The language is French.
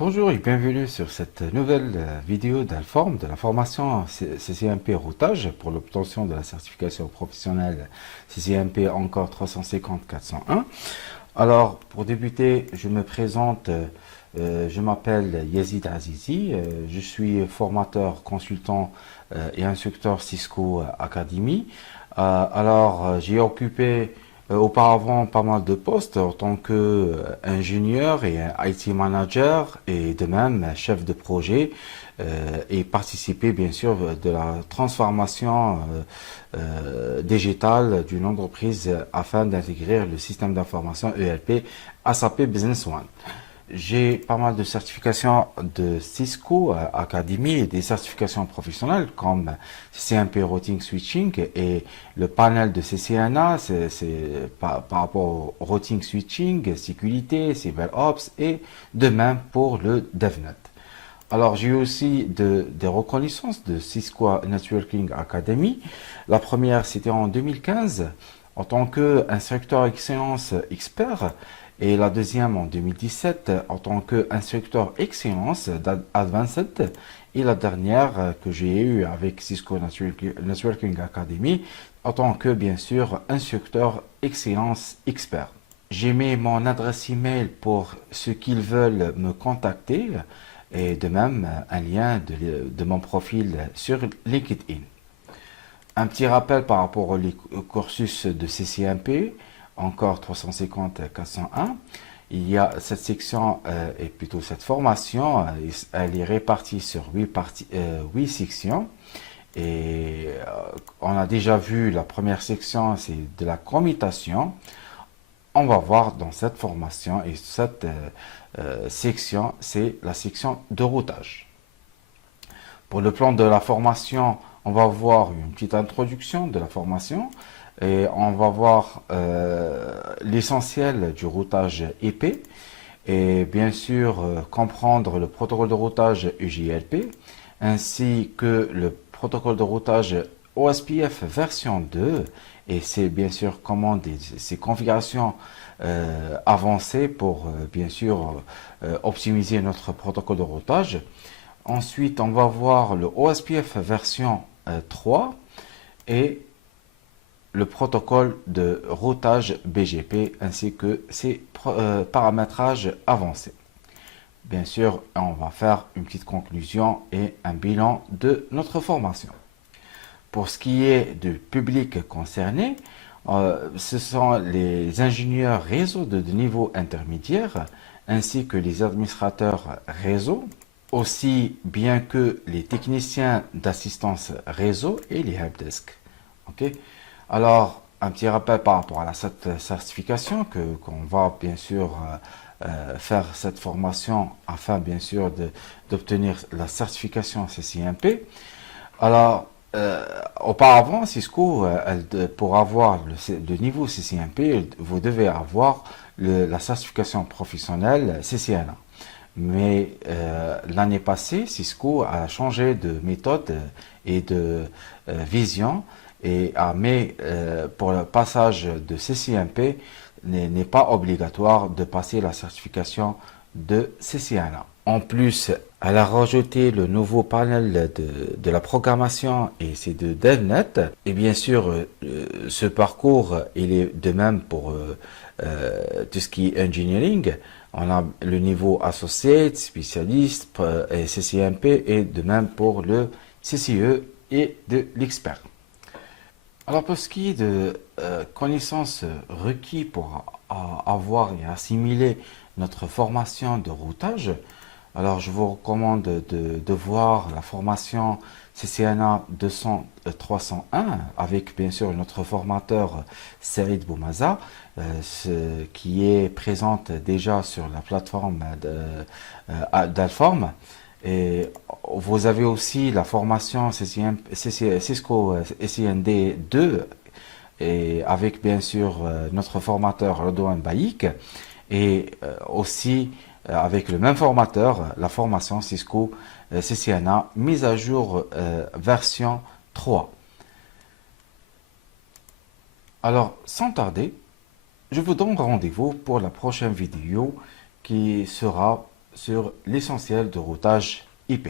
Bonjour et bienvenue sur cette nouvelle vidéo d'Alform de la formation CCNP routage pour l'obtention de la certification professionnelle CCNP encore 350-401. Alors pour débuter, je me présente, je m'appelle Yazid Azizi, je suis formateur, consultant et instructeur Cisco Academy. J'ai occupé auparavant pas mal de postes en tant qu'ingénieur et IT manager et de même chef de projet et participer bien sûr de la transformation digitale d'une entreprise afin d'intégrer le système d'information ERP SAP Business One. J'ai pas mal de certifications de Cisco Academy et des certifications professionnelles comme CCNP Routing Switching et le panel de CCNA, c'est par rapport au Routing Switching, sécurité, CyberOps et de même pour le DevNet. Alors, j'ai eu aussi des reconnaissances de Cisco Networking Academy. La première, c'était en 2015 en tant qu'instructeur excellence expert. Et la deuxième en 2017 en tant qu'instructeur excellence Advanced. Et la dernière que j'ai eue avec Cisco Networking Academy en tant que, bien sûr, instructeur excellence expert. J'ai mis mon adresse email pour ceux qui veulent me contacter et de même un lien de mon profil sur LinkedIn. Un petit rappel par rapport au cursus de CCNP, encore 350-401. Il y a cette section, et plutôt cette formation, elle est répartie sur 8 sections. Et on a déjà vu la première section, c'est de la commutation. On va voir dans cette formation et cette section, c'est la section de routage. Pour le plan de la formation, on va voir une petite introduction de la formation et on va voir l'essentiel du routage IP et bien sûr comprendre le protocole de routage UJLP ainsi que le protocole de routage OSPF version 2 et c'est bien sûr comment ces configurations avancées pour bien sûr optimiser notre protocole de routage. Ensuite, on va voir le OSPF version 3 et le protocole de routage BGP ainsi que ses paramétrages avancés. Bien sûr, on va faire une petite conclusion et un bilan de notre formation. Pour ce qui est du public concerné, ce sont les ingénieurs réseau de niveau intermédiaire ainsi que les administrateurs réseau, aussi bien que les techniciens d'assistance réseau et les helpdesk. Okay. Alors, un petit rappel par rapport à cette certification qu'on va bien sûr faire cette formation afin bien sûr d'obtenir la certification CCNP. Alors, auparavant, Cisco, pour avoir le niveau CCNP, vous devez avoir la certification professionnelle CCNA. Mais l'année passée, Cisco a changé de méthode et de vision et a mis pour le passage de CCNP n'est pas obligatoire de passer la certification de CCNA. En plus, elle a rajouté le nouveau panel de la programmation et c'est de DevNet. Et bien sûr, ce parcours, il est de même pour tout ce qui est engineering. On a le niveau associate, spécialiste et CCNP et de même pour le CCE et de l'expert. Alors pour ce qui est de connaissances requises pour avoir et assimiler notre formation de routage, alors je vous recommande de voir la formation CCNA 301 avec bien sûr notre formateur Saïd Boumaza qui est présente déjà sur la plateforme d'Alform. Et vous avez aussi la formation Cisco SIND 2 et avec bien sûr notre formateur Redouane Baïk et aussi avec le même formateur la formation Cisco CCNA mise à jour version 3. Alors sans tarder, je vous donne rendez-vous pour la prochaine vidéo qui sera sur l'essentiel de routage IP.